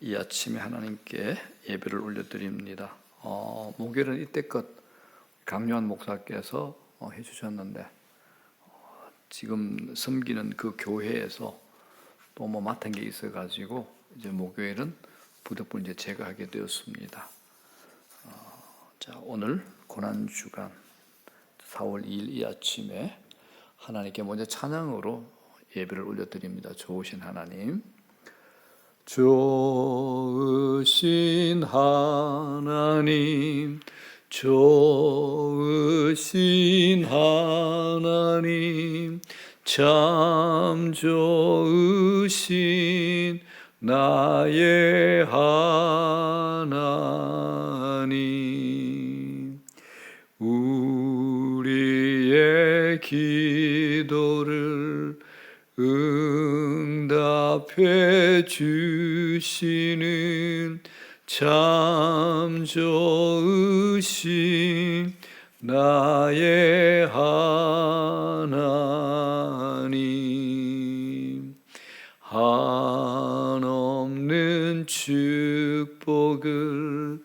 이 아침에 하나님께 예배를 올려드립니다. 목요일은 이때껏 강요한 목사께서 해주셨는데 지금 섬기는 그 교회에서 또 맡은 게 있어가지고 이제 목요일은 부득불 이제 제가 하게 되었습니다. 자, 오늘 고난 주간 4월 2일 이 아침에 하나님께 먼저 찬양으로 예배를 올려드립니다. 좋으신 하나님, 좋으신 하나님, 좋으신 하나님, 참 좋으신 나의 하나님, 우리의 기도를 응답해 주시는 참 좋으신 나의 하나님, 한없는 축복을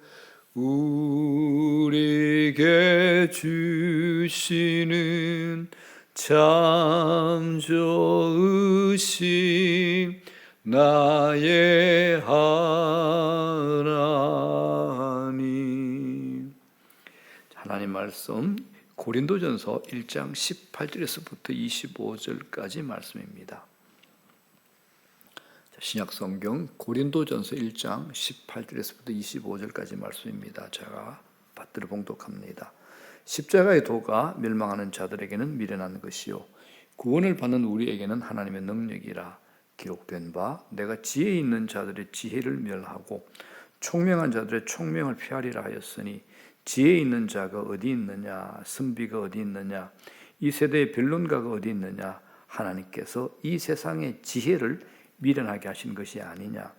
우리에게 주시는 참 좋으신 나의 하나님. 하나님 말씀 고린도전서 1장 18절에서부터 25절까지 말씀입니다. 신약성경 고린도전서 1장 18절에서부터 25절까지 말씀입니다. 제가 받들어 봉독합니다. 십자가의 도가 멸망하는 자들에게는 미련한 것이요 구원을 받는 우리에게는 하나님의 능력이라. 기록된 바 내가 지혜 있는 자들의 지혜를 멸하고 총명한 자들의 총명을 피하리라 하였으니 지혜 있는 자가 어디 있느냐, 선비가 어디 있느냐, 이 세대의 변론가가 어디 있느냐. 하나님께서 이 세상의 지혜를 미련하게 하신 것이 아니냐.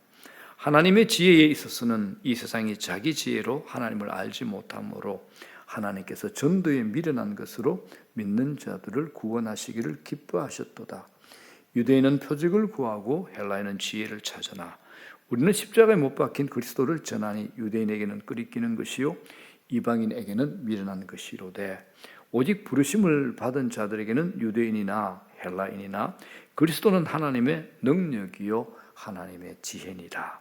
하나님의 지혜에 있어서는 이 세상이 자기 지혜로 하나님을 알지 못하므로 하나님께서 전도에 미련한 것으로 믿는 자들을 구원하시기를 기뻐하셨도다. 유대인은 표적을 구하고 헬라인은 지혜를 찾으나 우리는 십자가에 못 박힌 그리스도를 전하니 유대인에게는 끄리끼는 것이요 이방인에게는 미련한 것이로되 오직 부르심을 받은 자들에게는 유대인이나 헬라인이나 그리스도는 하나님의 능력이요 하나님의 지혜니라.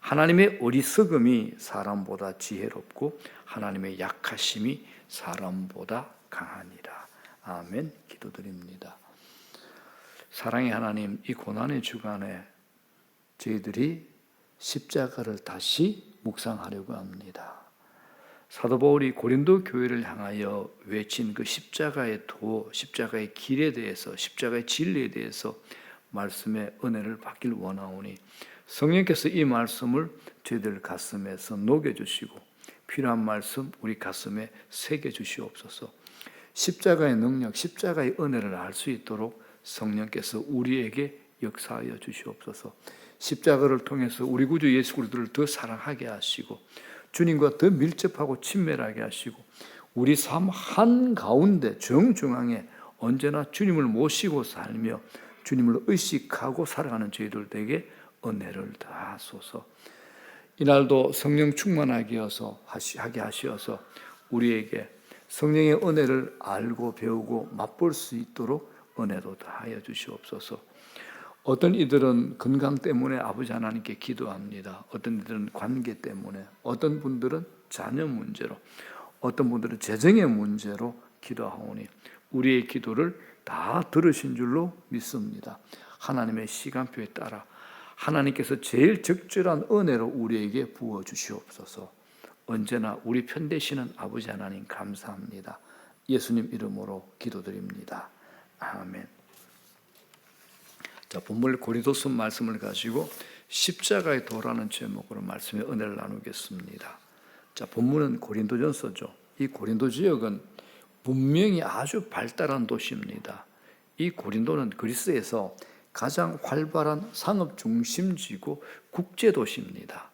하나님의 어리석음이 사람보다 지혜롭고 하나님의 약하심이 사람보다 강하니라. 아멘. 기도드립니다. 사랑의 하나님, 이 고난의 주간에 저희들이 십자가를 다시 묵상하려고 합니다. 사도 바울이 고린도 교회를 향하여 외친 그 십자가의 도, 십자가의 길에 대해서, 십자가의 진리에 대해서 말씀의 은혜를 받길 원하오니 성령께서 이 말씀을 저희들 가슴에서 녹여주시고 필요한 말씀 우리 가슴에 새겨주시옵소서. 십자가의 능력, 십자가의 은혜를 알 수 있도록 성령께서 우리에게 역사하여 주시옵소서. 십자가를 통해서 우리 구주 예수 그리스도를 더 사랑하게 하시고 주님과 더 밀접하고 친밀하게 하시고 우리 삶 한가운데 정중앙에 언제나 주님을 모시고 살며 주님을 의식하고 살아가는 저희들에게 은혜를 다하소서. 이날도 성령 충만하게 하시어서 우리에게 성령의 은혜를 알고 배우고 맛볼 수 있도록 은혜도 다하여 주시옵소서. 어떤 이들은 건강 때문에 아버지 하나님께 기도합니다. 어떤 이들은 관계 때문에, 어떤 분들은 자녀 문제로, 어떤 분들은 재정의 문제로 기도하오니 우리의 기도를 다 들으신 줄로 믿습니다. 하나님의 시간표에 따라 하나님께서 제일 적절한 은혜로 우리에게 부어주시옵소서. 언제나 우리 편 되시는 아버지 하나님 감사합니다. 예수님 이름으로 기도드립니다. 아멘. 자, 본문 고린도서 말씀을 가지고 십자가의 도라는 제목으로 말씀의 은혜를 나누겠습니다. 자, 본문은 고린도전서죠. 이 고린도 지역은 문명이 아주 발달한 도시입니다. 이 고린도는 그리스에서 가장 활발한 상업 중심지고 국제 도시입니다.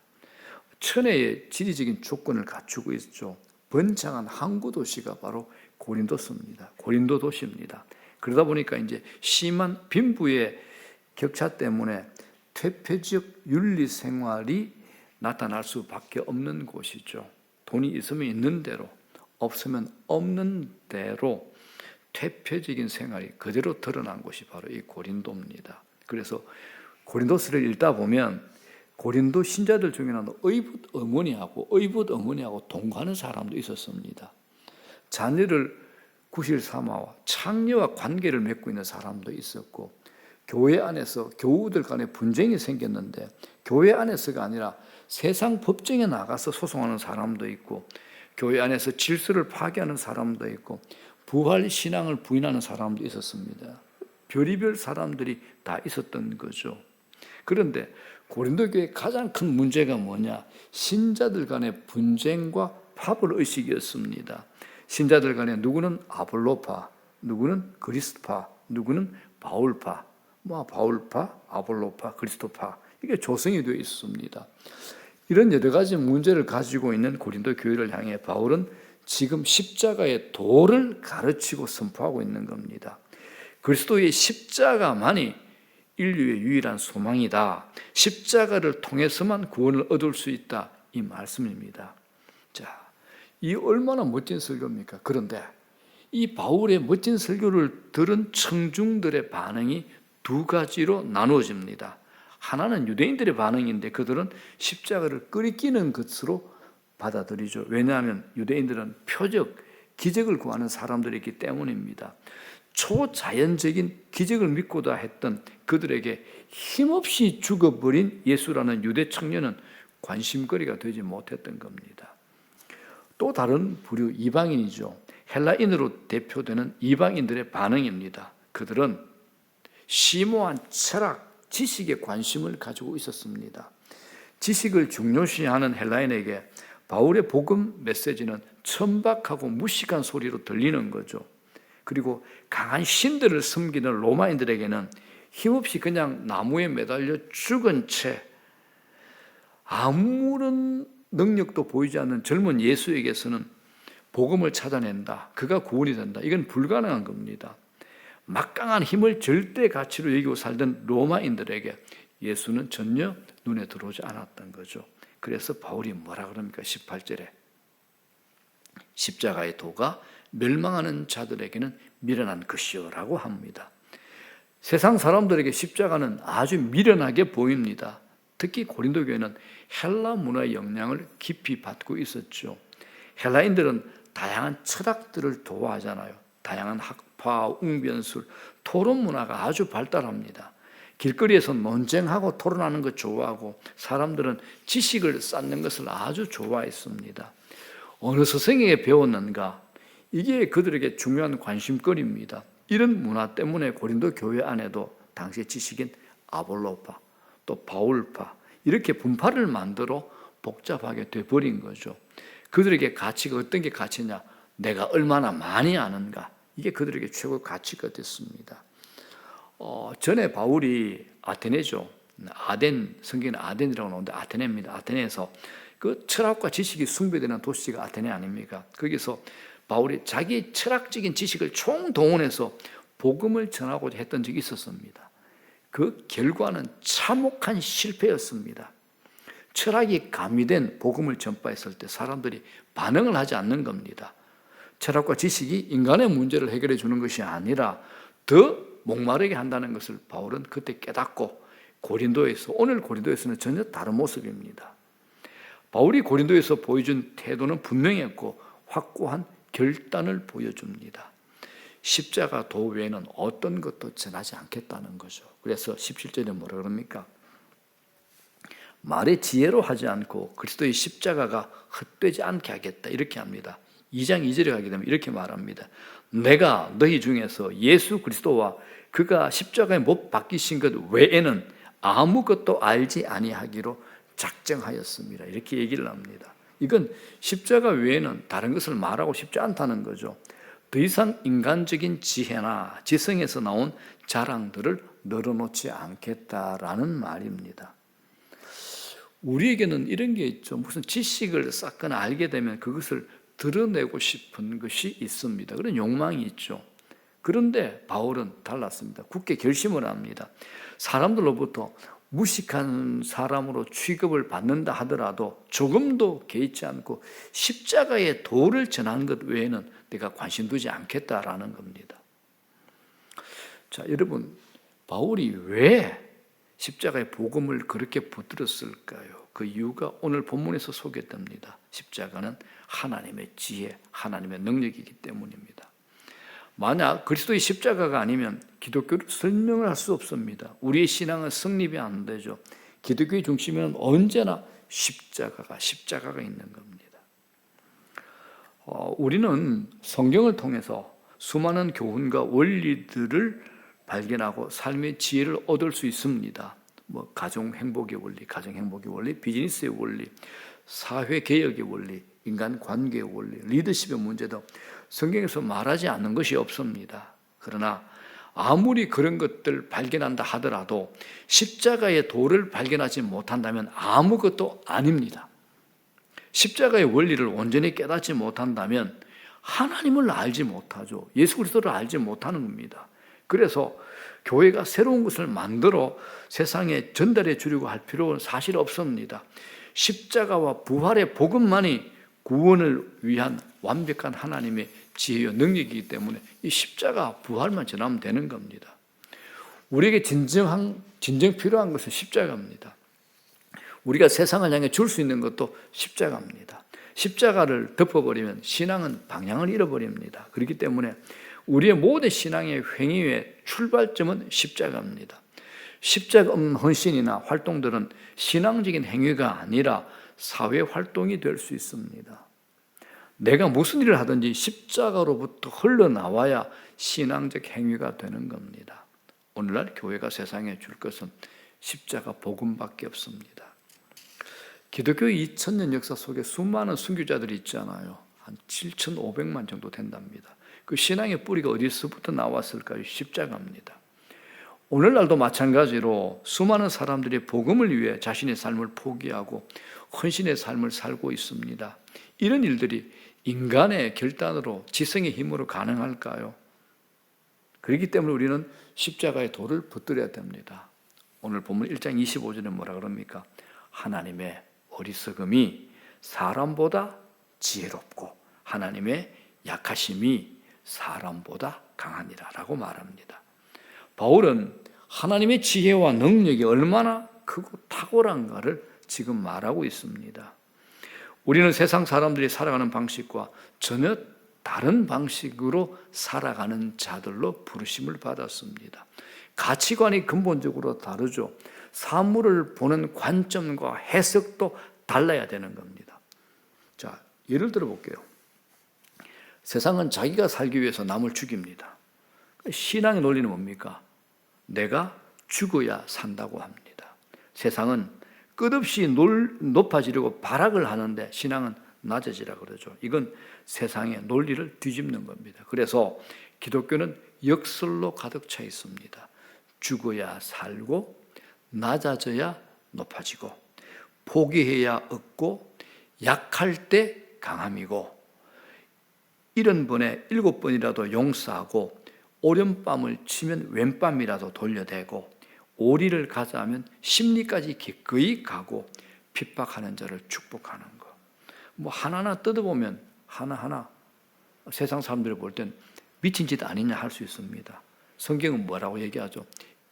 천혜의 지리적인 조건을 갖추고 있죠. 번창한 항구 도시가 바로 고린도입니다. 고린도 도시입니다. 그러다 보니까 이제 심한 빈부의 격차 때문에 퇴폐적 윤리 생활이 나타날 수밖에 없는 곳이죠. 돈이 있으면 있는 대로, 없으면 없는 대로 퇴폐적인 생활이 그대로 드러난 곳이 바로 이 고린도입니다. 그래서 고린도서를 읽다 보면 고린도 신자들 중에는 의붓 어머니하고 동거하는 사람도 있었습니다. 자녀를 구실 삼아와 창녀와 관계를 맺고 있는 사람도 있었고, 교회 안에서 교우들 간에 분쟁이 생겼는데 교회 안에서가 아니라 세상 법정에 나가서 소송하는 사람도 있고, 교회 안에서 질서를 파괴하는 사람도 있고, 부활 신앙을 부인하는 사람도 있었습니다. 별의별 사람들이 다 있었던 거죠. 그런데 고린도 교회의 가장 큰 문제가 뭐냐? 신자들 간의 분쟁과 파벌 의식이었습니다. 신자들 간에 누구는 아볼로파, 누구는 그리스도파, 누구는 바울파, 바울파, 아볼로파, 그리스도파, 이게 조성이 되어 있습니다. 이런 여러 가지 문제를 가지고 있는 고린도 교회를 향해 바울은 지금 십자가의 도를 가르치고 선포하고 있는 겁니다. 그리스도의 십자가만이 인류의 유일한 소망이다. 십자가를 통해서만 구원을 얻을 수 있다. 이 말씀입니다. 자, 이 얼마나 멋진 설교입니까? 그런데 이 바울의 멋진 설교를 들은 청중들의 반응이 두 가지로 나누어집니다. 하나는 유대인들의 반응인데 그들은 십자가를 끄리끼는 것으로 받아들이죠. 왜냐하면 유대인들은 표적, 기적을 구하는 사람들이기 때문입니다. 초자연적인 기적을 믿고자 했던 그들에게 힘없이 죽어버린 예수라는 유대 청년은 관심거리가 되지 못했던 겁니다. 또 다른 부류 이방인이죠. 헬라인으로 대표되는 이방인들의 반응입니다. 그들은 심오한 철학, 지식에 관심을 가지고 있었습니다. 지식을 중요시하는 헬라인에게 바울의 복음 메시지는 천박하고 무식한 소리로 들리는 거죠. 그리고 강한 신들을 섬기는 로마인들에게는 힘없이 그냥 나무에 매달려 죽은 채 아무런 능력도 보이지 않는 젊은 예수에게서는 복음을 찾아낸다, 그가 구원이 된다, 이건 불가능한 겁니다. 막강한 힘을 절대 가치로 여기고 살던 로마인들에게 예수는 전혀 눈에 들어오지 않았던 거죠. 그래서 바울이 뭐라 그럽니까? 18절에 십자가의 도가 멸망하는 자들에게는 미련한 것이요 라고 합니다. 세상 사람들에게 십자가는 아주 미련하게 보입니다. 특히 고린도 교회는 헬라 문화의 영향을 깊이 받고 있었죠. 헬라인들은 다양한 철학들을 좋아하잖아요. 다양한 학파, 웅변술, 토론 문화가 아주 발달합니다. 길거리에서 논쟁하고 토론하는 것 좋아하고 사람들은 지식을 쌓는 것을 아주 좋아했습니다. 어느 스승에게 배웠는가? 이게 그들에게 중요한 관심거리입니다. 이런 문화 때문에 고린도 교회 안에도 당시 지식인 아볼로파, 또 바울파 이렇게 분파를 만들어 복잡하게 돼버린 거죠. 그들에게 가치가 어떤 게 가치냐? 내가 얼마나 많이 아는가? 이게 그들에게 최고 가치가 됐습니다. 전에 바울이 아테네죠. 성경에는 아덴이라고 나오는데 아테네입니다. 아테네에서 그 철학과 지식이 숭배되는 도시가 아테네 아닙니까? 거기서 바울이 자기 철학적인 지식을 총동원해서 복음을 전하고자 했던 적이 있었습니다. 그 결과는 참혹한 실패였습니다. 철학이 가미된 복음을 전파했을 때 사람들이 반응을 하지 않는 겁니다. 철학과 지식이 인간의 문제를 해결해 주는 것이 아니라 더 목마르게 한다는 것을 바울은 그때 깨닫고 오늘 고린도에서는 전혀 다른 모습입니다. 바울이 고린도에서 보여준 태도는 분명했고 확고한 결단을 보여줍니다. 십자가 도 외에는 어떤 것도 전하지 않겠다는 거죠. 그래서 17절에 뭐라 그럽니까? 말의 지혜로 하지 않고 그리스도의 십자가가 헛되지 않게 하겠다 이렇게 합니다. 2장 2절에 가게 되면 이렇게 말합니다. 내가 너희 중에서 예수 그리스도와 그가 십자가에 못 박히신 것 외에는 아무것도 알지 아니하기로 작정하였습니다. 이렇게 얘기를 합니다. 이건 십자가 외에는 다른 것을 말하고 싶지 않다는 거죠. 더 이상 인간적인 지혜나 지성에서 나온 자랑들을 늘어놓지 않겠다라는 말입니다. 우리에게는 이런 게 있죠. 무슨 지식을 쌓거나 알게 되면 그것을 드러내고 싶은 것이 있습니다. 그런 욕망이 있죠. 그런데 바울은 달랐습니다. 굳게 결심을 합니다. 사람들로부터 무식한 사람으로 취급을 받는다 하더라도 조금도 개의치 않고 십자가의 도를 전하는 것 외에는 내가 관심 두지 않겠다라는 겁니다. 자, 여러분, 바울이 왜 십자가의 복음을 그렇게 붙들었을까요? 그 이유가 오늘 본문에서 소개됩니다. 십자가는 하나님의 지혜, 하나님의 능력이기 때문입니다. 만약 그리스도의 십자가가 아니면 기독교를 설명을 할 수 없습니다. 우리의 신앙은 성립이 안 되죠. 기독교의 중심에는 언제나 십자가가 있는 겁니다. 우리는 성경을 통해서 수많은 교훈과 원리들을 발견하고 삶의 지혜를 얻을 수 있습니다. 가정 행복의 원리, 비즈니스의 원리, 사회 개혁의 원리, 인간 관계의 원리, 리더십의 문제도 성경에서 말하지 않는 것이 없습니다. 그러나 아무리 그런 것들 발견한다 하더라도 십자가의 도를 발견하지 못한다면 아무것도 아닙니다. 십자가의 원리를 온전히 깨닫지 못한다면 하나님을 알지 못하죠. 예수 그리스도를 알지 못하는 겁니다. 그래서 교회가 새로운 것을 만들어 세상에 전달해 주려고 할 필요는 사실 없습니다. 십자가와 부활의 복음만이 구원을 위한 완벽한 하나님의 지혜와 능력이기 때문에 이 십자가 부활만 전하면 되는 겁니다. 우리에게 진정 필요한 것은 십자가입니다. 우리가 세상을 향해 줄 수 있는 것도 십자가입니다. 십자가를 덮어버리면 신앙은 방향을 잃어버립니다. 그렇기 때문에 우리의 모든 신앙의 행위의 출발점은 십자가입니다. 십자가 없는 헌신이나 활동들은 신앙적인 행위가 아니라 사회 활동이 될 수 있습니다. 내가 무슨 일을 하든지 십자가로부터 흘러나와야 신앙적 행위가 되는 겁니다. 오늘날 교회가 세상에 줄 것은 십자가 복음밖에 없습니다. 기독교의 2000년 역사 속에 수많은 순교자들이 있잖아요. 한 7,500만 정도 된답니다. 그 신앙의 뿌리가 어디서부터 나왔을까요? 십자가입니다. 오늘날도 마찬가지로 수많은 사람들이 복음을 위해 자신의 삶을 포기하고 헌신의 삶을 살고 있습니다. 이런 일들이 인간의 결단으로 지성의 힘으로 가능할까요? 그렇기 때문에 우리는 십자가의 도를 붙들어야 됩니다. 오늘 본문 1장 25절에 뭐라 그럽니까? 하나님의 어리석음이 사람보다 지혜롭고 하나님의 약하심이 사람보다 강하니라 라고 말합니다. 바울은 하나님의 지혜와 능력이 얼마나 크고 탁월한가를 지금 말하고 있습니다. 우리는 세상 사람들이 살아가는 방식과 전혀 다른 방식으로 살아가는 자들로 부르심을 받았습니다. 가치관이 근본적으로 다르죠. 사물을 보는 관점과 해석도 달라야 되는 겁니다. 자, 예를 들어 볼게요. 세상은 자기가 살기 위해서 남을 죽입니다. 신앙의 논리는 뭡니까? 내가 죽어야 산다고 합니다. 세상은 끝없이 높아지려고 발악을 하는데 신앙은 낮아지라 그러죠. 이건 세상의 논리를 뒤집는 겁니다. 그래서 기독교는 역설로 가득 차 있습니다. 죽어야 살고 낮아져야 높아지고 포기해야 얻고 약할 때 강함이고 이런 번에 7번이라도 용서하고 오른밤을 치면 왼밤이라도 돌려대고 오리를 가자 하면 심리까지 기꺼이 가고 핍박하는 자를 축복하는 것. 하나하나 뜯어보면 하나하나 세상 사람들이 볼 땐 미친 짓 아니냐 할 수 있습니다. 성경은 뭐라고 얘기하죠?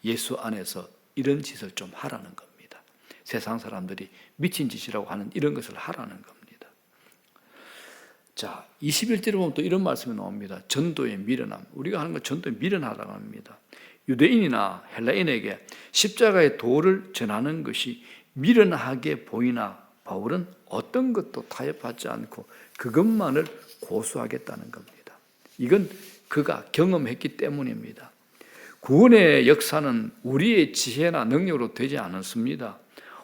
예수 안에서 이런 짓을 좀 하라는 겁니다. 세상 사람들이 미친 짓이라고 하는 이런 것을 하라는 겁니다. 자, 21절에 보면 또 이런 말씀이 나옵니다. 전도의 미련함. 우리가 하는 건 전도의 미련하다고 합니다. 유대인이나 헬라인에게 십자가의 도를 전하는 것이 미련하게 보이나 바울은 어떤 것도 타협하지 않고 그것만을 고수하겠다는 겁니다. 이건 그가 경험했기 때문입니다. 구원의 역사는 우리의 지혜나 능력으로 되지 않습니다.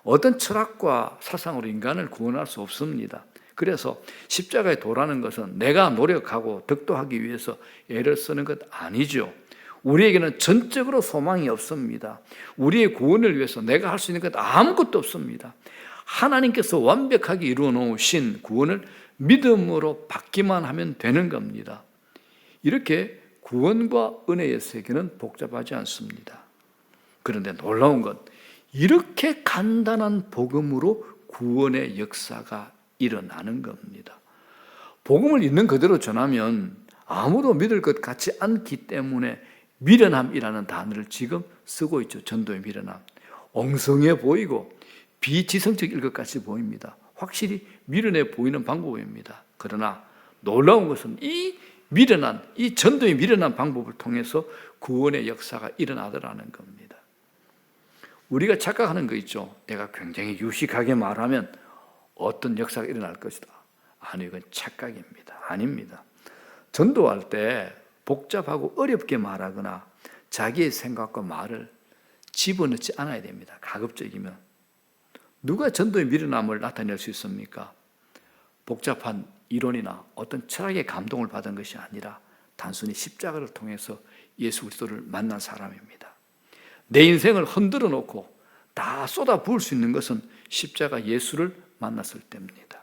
어떤 철학과 사상으로 인간을 구원할 수 없습니다. 그래서 십자가의 도라는 것은 내가 노력하고 덕도하기 위해서 애를 쓰는 것 아니죠. 우리에게는 전적으로 소망이 없습니다. 우리의 구원을 위해서 내가 할 수 있는 것 아무것도 없습니다. 하나님께서 완벽하게 이루어 놓으신 구원을 믿음으로 받기만 하면 되는 겁니다. 이렇게 구원과 은혜의 세계는 복잡하지 않습니다. 그런데 놀라운 건 이렇게 간단한 복음으로 구원의 역사가 일어나는 겁니다. 복음을 있는 그대로 전하면 아무도 믿을 것 같지 않기 때문에 미련함이라는 단어를 지금 쓰고 있죠. 전도의 미련함. 엉성해 보이고 비지성적일 것 같이 보입니다. 확실히 미련해 보이는 방법입니다. 그러나 놀라운 것은 이 미련한, 이 전도의 미련한 방법을 통해서 구원의 역사가 일어나더라는 겁니다. 우리가 착각하는 거 있죠. 내가 굉장히 유식하게 말하면 어떤 역사가 일어날 것이다. 아니, 이건 착각입니다. 아닙니다. 전도할 때 복잡하고 어렵게 말하거나 자기의 생각과 말을 집어넣지 않아야 됩니다. 가급적이면. 누가 전도의 미련함을 나타낼 수 있습니까? 복잡한 이론이나 어떤 철학의 감동을 받은 것이 아니라 단순히 십자가를 통해서 예수 그리스도를 만난 사람입니다. 내 인생을 흔들어 놓고 다 쏟아 부을 수 있는 것은 십자가 예수를 만났을 때입니다.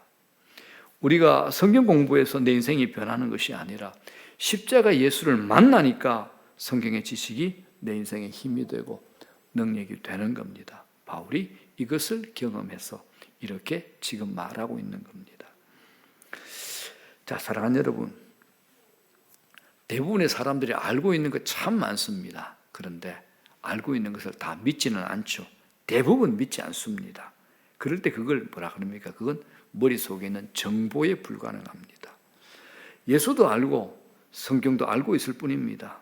우리가 성경 공부에서 내 인생이 변하는 것이 아니라 십자가 예수를 만나니까 성경의 지식이 내 인생의 힘이 되고 능력이 되는 겁니다. 바울이 이것을 경험해서 이렇게 지금 말하고 있는 겁니다. 자, 사랑하는 여러분, 대부분의 사람들이 알고 있는 것 참 많습니다. 그런데 알고 있는 것을 다 믿지는 않죠. 대부분 믿지 않습니다. 그럴 때 그걸 뭐라 그럽니까? 그건 머릿속에 있는 정보에 불가능합니다. 예수도 알고 성경도 알고 있을 뿐입니다.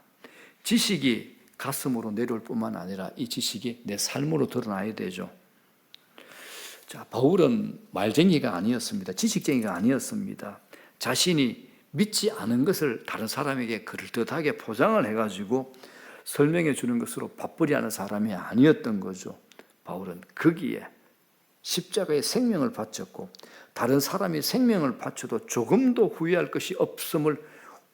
지식이 가슴으로 내려올 뿐만 아니라 이 지식이 내 삶으로 드러나야 되죠. 자, 바울은 말쟁이가 아니었습니다. 지식쟁이가 아니었습니다. 자신이 믿지 않은 것을 다른 사람에게 그럴듯하게 포장을 해가지고 설명해 주는 것으로 밥벌이하는 사람이 아니었던 거죠. 바울은 거기에 십자가의 생명을 바쳤고 다른 사람이 생명을 바쳐도 조금도 후회할 것이 없음을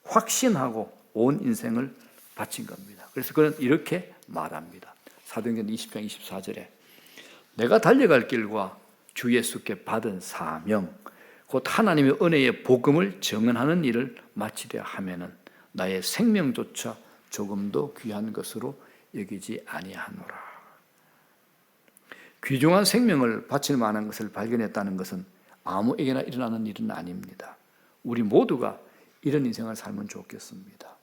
확신하고 온 인생을 바친 겁니다. 그래서 그는 이렇게 말합니다. 사도행전 20장 24절에 내가 달려갈 길과 주 예수께 받은 사명 곧 하나님의 은혜의 복음을 증언하는 일을 마치려 하면은 나의 생명조차 조금도 귀한 것으로 여기지 아니하노라. 귀중한 생명을 바칠 만한 것을 발견했다는 것은 아무에게나 일어나는 일은 아닙니다. 우리 모두가 이런 인생을 살면 좋겠습니다.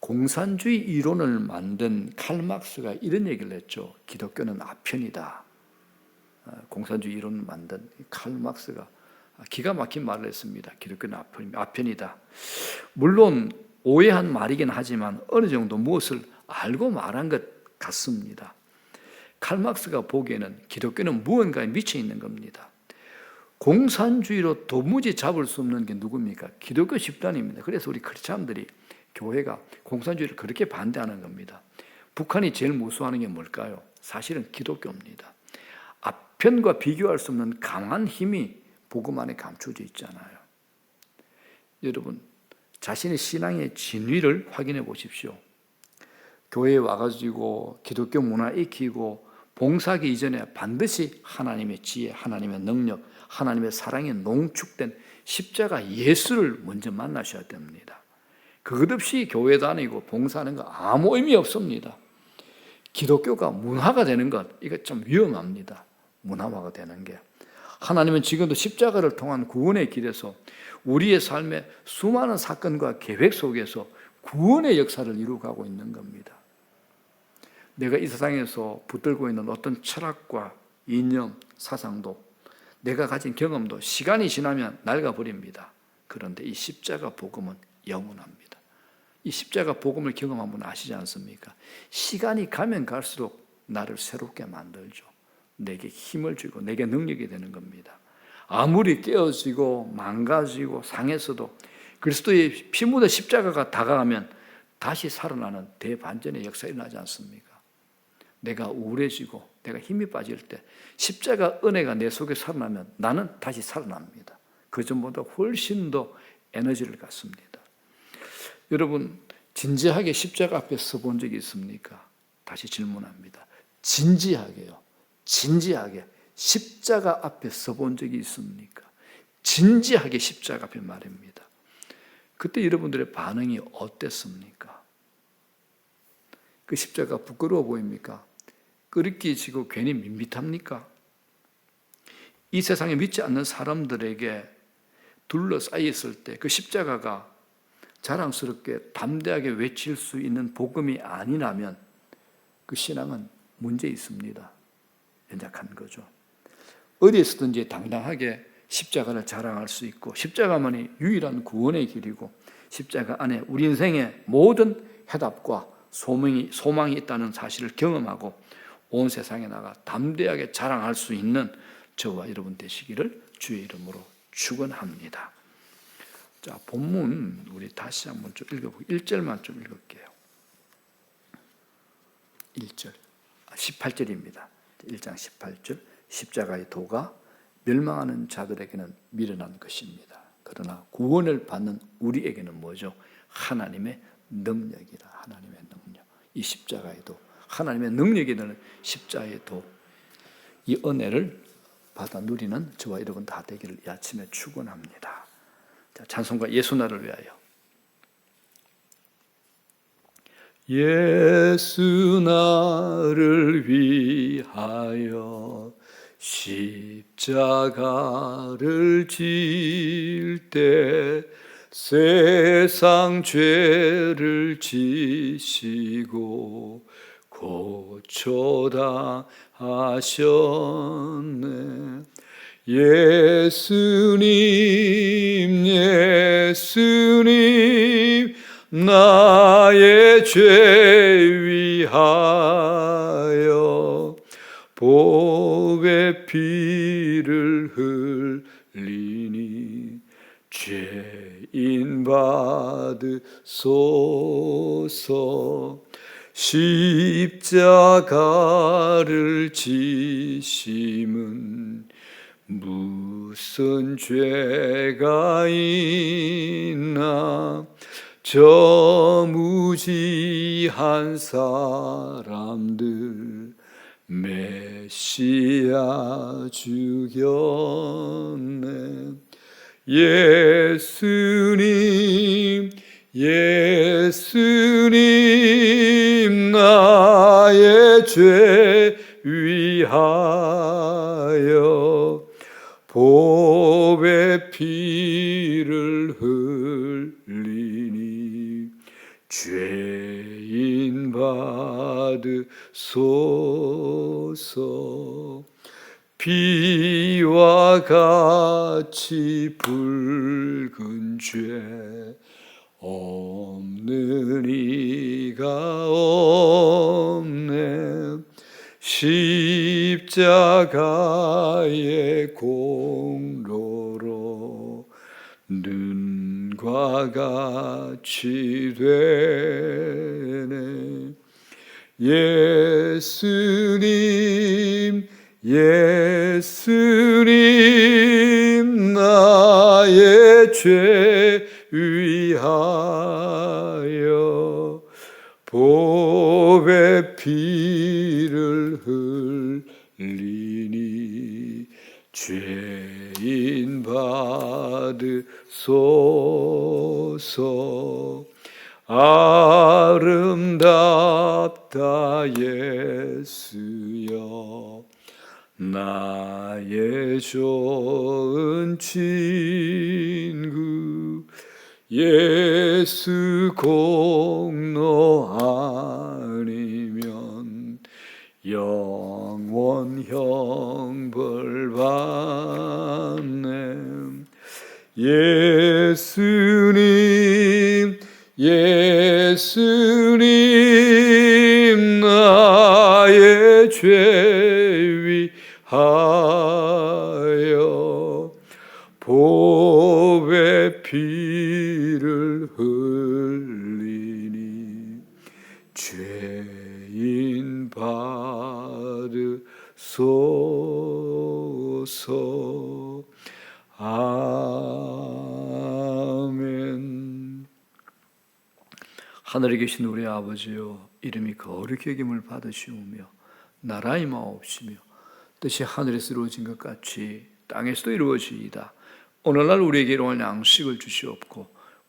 공산주의 이론을 만든 칼 막스가 이런 얘기를 했죠. 기독교는 아편이다. 공산주의 이론을 만든 칼 막스가 기가 막힌 말을 했습니다. 기독교는 아편이다. 물론 오해한 말이긴 하지만 어느 정도 무엇을 알고 말한 것 같습니다. 칼 막스가 보기에는 기독교는 무언가에 미쳐 있는 겁니다. 공산주의로 도무지 잡을 수 없는 게 누굽니까? 기독교 집단입니다. 그래서 우리 크리스찬들이 교회가 공산주의를 그렇게 반대하는 겁니다. 북한이 제일 무서워하는 게 뭘까요? 사실은 기독교입니다. 아편과 비교할 수 없는 강한 힘이 복음 안에 감춰져 있잖아요. 여러분, 자신의 신앙의 진위를 확인해 보십시오. 교회에 와가지고 기독교 문화 익히고 봉사하기 이전에 반드시 하나님의 지혜, 하나님의 능력, 하나님의 사랑에 농축된 십자가 예수를 먼저 만나셔야 됩니다. 그것 없이 교회 다니고 봉사하는 거 아무 의미 없습니다. 기독교가 문화가 되는 것, 이거 좀 위험합니다. 문화화가 되는 게. 하나님은 지금도 십자가를 통한 구원의 길에서 우리의 삶의 수많은 사건과 계획 속에서 구원의 역사를 이루어가고 있는 겁니다. 내가 이 세상에서 붙들고 있는 어떤 철학과 이념, 사상도 내가 가진 경험도 시간이 지나면 낡아버립니다. 그런데 이 십자가 복음은 영원합니다. 이 십자가 복음을 경험한 분 아시지 않습니까? 시간이 가면 갈수록 나를 새롭게 만들죠. 내게 힘을 주고 내게 능력이 되는 겁니다. 아무리 깨어지고 망가지고 상해서도 그리스도의 피 묻은 십자가가 다가가면 다시 살아나는 대반전의 역사가 일어나지 않습니까? 내가 우울해지고 내가 힘이 빠질 때 십자가 은혜가 내 속에 살아나면 나는 다시 살아납니다. 그 전보다 훨씬 더 에너지를 갖습니다. 여러분, 진지하게 십자가 앞에 서본 적이 있습니까? 다시 질문합니다. 진지하게요. 진지하게 십자가 앞에 서본 적이 있습니까? 진지하게 십자가 앞에 말입니다. 그때 여러분들의 반응이 어땠습니까? 그 십자가 부끄러워 보입니까? 끄리끼 지고 괜히 밋밋합니까? 이 세상에 믿지 않는 사람들에게 둘러싸여 있을 때 그 십자가가 자랑스럽게 담대하게 외칠 수 있는 복음이 아니라면 그 신앙은 문제 있습니다. 연약한 거죠. 어디에서든지 당당하게 십자가를 자랑할 수 있고 십자가만이 유일한 구원의 길이고 십자가 안에 우리 인생의 모든 해답과 소망이 있다는 사실을 경험하고 온 세상에 나가 담대하게 자랑할 수 있는 저와 여러분 되시기를 주의 이름으로 축원합니다. 자, 본문 우리 다시 한번 좀 읽어보고 1절만 좀 읽을게요. 1절, 18절입니다. 1장 18절. 십자가의 도가 멸망하는 자들에게는 미련한 것입니다. 그러나 구원을 받는 우리에게는 뭐죠? 하나님의 능력이라. 하나님의 능력. 이 십자가의 도, 하나님의 능력이 되는 십자가의 도, 이 은혜를 받아 누리는 저와 여러분 다 되기를 이 아침에 축원합니다. 자, 찬송가 예수나를 위하여. 예수 나를 위하여 십자가를 질 때 세상 죄를 지시고 고초다 하셨네. 예수님 나의 죄 위하여 보배 피를 흘리니 죄인 받으소서. 십자가를 지심은 무슨 죄가 있나. 저 무지한 사람들 메시아 죽였네. 예수님 나의 죄 위하여 보배 피를 흘리니 죄인 받으소서. 피와 같이 붉은 죄 없는 이가 없네. 십자가의 공로로 눈과 같이 되네. 예수님 나의 죄 위하여 보배 피를 흘리니 죄인 받으소서. 아름답다 예수여 나의 좋은 친구. 예수 공로 아니면 영원 형벌 받네. 예수님 나의 죄 위하여 보배 피를 흘리니 죄인 받으소서. 아멘. 하늘에 계신 우리 아버지여, 이름이 거룩히 여김을 받으시오며 나라의 마옵시며 뜻이 하늘에서 이루어진 것 같이 땅에서도 이루어지이다. 오늘날 우리에게 일용할 양식을 주시옵고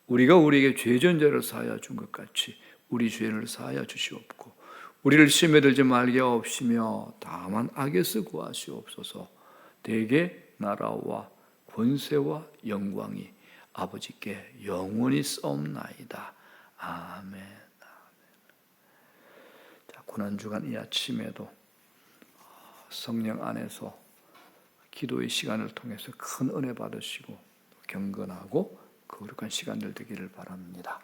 우리가 우리에게 죄 전제를 사하여 준 것 같이 우리 죄를 사하여 주시옵고 우리를 시험에 들지 말게 하옵시며 다만 악에서 구하시옵소서. 대개 나라와 권세와 영광이 아버지께 영원히 싸움나이다. 아멘. 자, 고난주간 이 아침에도 성령 안에서 기도의 시간을 통해서 큰 은혜 받으시고 경건하고 거룩한 시간들 되기를 바랍니다.